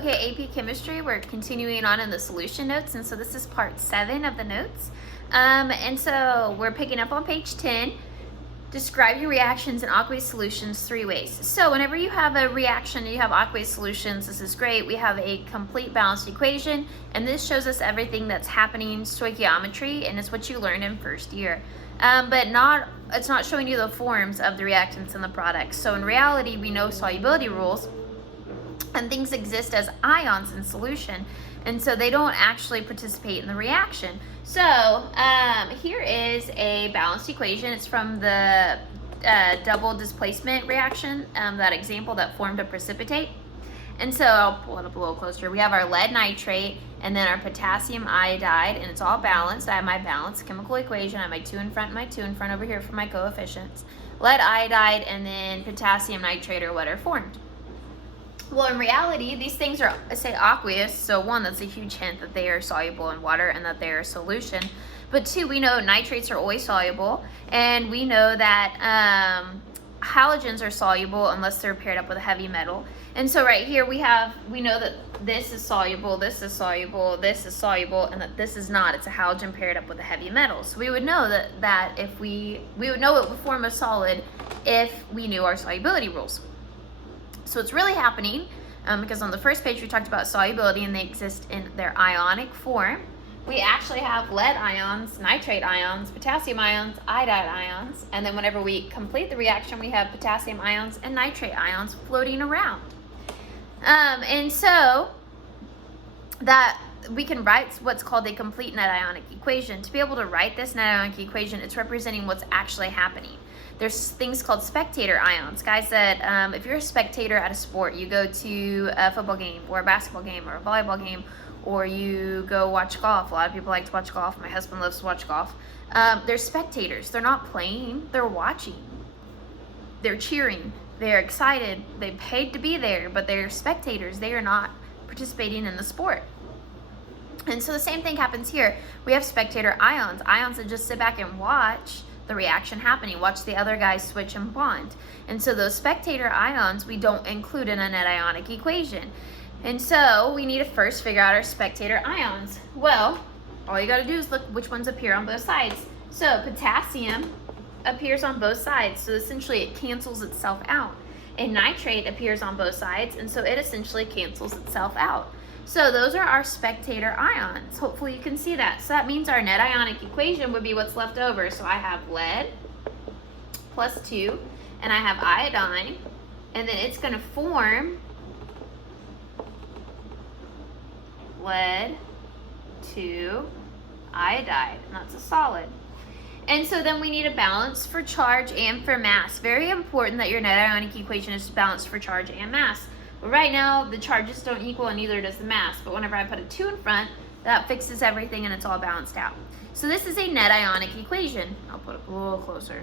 Okay, AP Chemistry, we're continuing on in the solution notes, and so this is part 7 of the notes. And so we're picking up on page 10. Describe your reactions in aqueous solutions 3 ways. So whenever you have a reaction and you have aqueous solutions, this is great. We have a complete balanced equation, and this shows us everything that's happening stoichiometry, and it's what you learned in first year. But it's not showing you the forms of the reactants and the products. So in reality, we know solubility rules, and things exist as ions in solution, and so they don't actually participate in the reaction. So here is a balanced equation. It's from the double displacement reaction, that example that formed a precipitate. And so I'll pull it up a little closer. We have our lead nitrate and then our potassium iodide, and it's all balanced. I have my balanced chemical equation. I have my 2 in front and my 2 in front over here for my coefficients. Lead iodide and then potassium nitrate are what are formed. Well, in reality, these things are, say, aqueous. So 1, that's a huge hint that they are soluble in water and that they are a solution. But 2, we know nitrates are always soluble, and we know that halogens are soluble unless they're paired up with a heavy metal. And so right here we know that this is soluble, this is soluble, this is soluble, and that this is not. It's a halogen paired up with a heavy metal. So we would know that if we would know it would form a solid if we knew our solubility rules. So it's really happening because on the first page we talked about solubility and they exist in their ionic form. We actually have lead ions, nitrate ions, potassium ions, iodide ions, and then whenever we complete the reaction we have potassium ions and nitrate ions floating around. And so that we can write what's called a complete net ionic equation. To be able to write this net ionic equation, it's representing what's actually happening. There's things called spectator ions. Guys, that if you're a spectator at a sport, you go to a football game or a basketball game or a volleyball game, or you go watch golf. A lot of people like to watch golf. My husband loves to watch golf. They're spectators. They're not playing. They're watching. They're cheering. They're excited. They paid to be there, but they're spectators. They are not participating in the sport. And so the same thing happens here. We have spectator ions. Ions that just sit back and watch the reaction happening, watch the other guys switch and bond. And so those spectator ions we don't include in a net ionic equation. And so we need to first figure out our spectator ions. Well, all you got to do is look which ones appear on both sides. So potassium appears on both sides, so essentially it cancels itself out. And nitrate appears on both sides, and so it essentially cancels itself out. So those are our spectator ions. Hopefully you can see that. So that means our net ionic equation would be what's left over. So I have lead plus 2, and I have iodine, and then it's going to form lead 2 iodide, and that's a solid. And so then we need a balance for charge and for mass. Very important that your net ionic equation is balanced for charge and mass. But right now, the charges don't equal and neither does the mass. But whenever I put a 2 in front, that fixes everything and it's all balanced out. So this is a net ionic equation. I'll put it a little closer.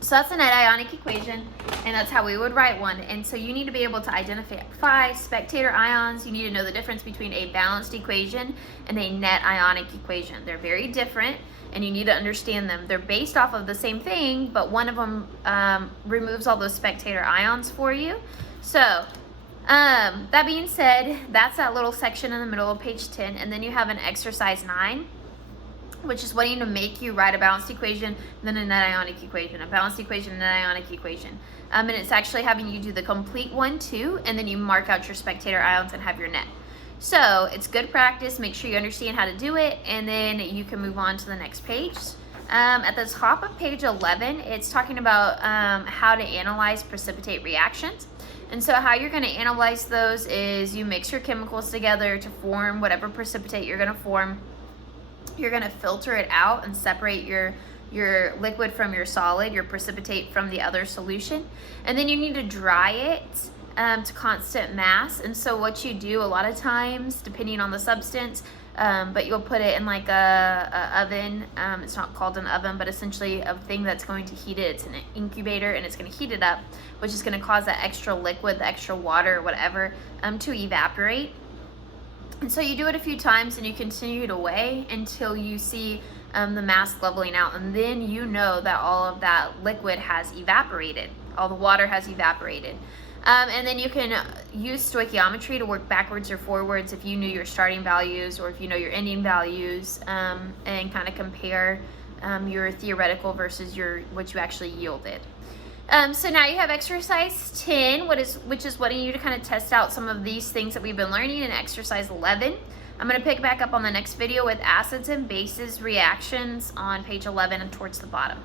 So that's a net ionic equation, and that's how we would write one. And so you need to be able to identify spectator ions. You need to know the difference between a balanced equation and a net ionic equation. They're very different, and you need to understand them. They're based off of the same thing, but one of them removes all those spectator ions for you. So that being said, that's that little section in the middle of page 10, and then you have an exercise 9, which is wanting to make you write a balanced equation, then a net ionic equation, a balanced equation, a net ionic equation. And it's actually having you do the complete one too, and then you mark out your spectator ions and have your net. So it's good practice. Make sure you understand how to do it, and then you can move on to the next page. At the top of page 11, it's talking about how to analyze precipitate reactions. And so how you're going to analyze those is you mix your chemicals together to form whatever precipitate you're going to form. You're going to filter it out and separate your liquid from your solid, your precipitate from the other solution. And then you need to dry it to constant mass. And so what you do a lot of times, depending on the substance, but you'll put it in like a oven. It's not called an oven, but essentially a thing that's going to heat it. It's an incubator, and it's going to heat it up, which is going to cause that extra liquid, the extra water or whatever, to evaporate. And so you do it a few times and you continue to weigh until you see the mass leveling out, and then you know that all of that liquid has evaporated, all the water has evaporated. And then you can use stoichiometry to work backwards or forwards if you knew your starting values or if you know your ending values, and kind of compare your theoretical versus what you actually yielded. So now you have exercise 10, which is wanting you to kind of test out some of these things that we've been learning in exercise 11. I'm going to pick back up on the next video with acids and bases reactions on page 11 and towards the bottom.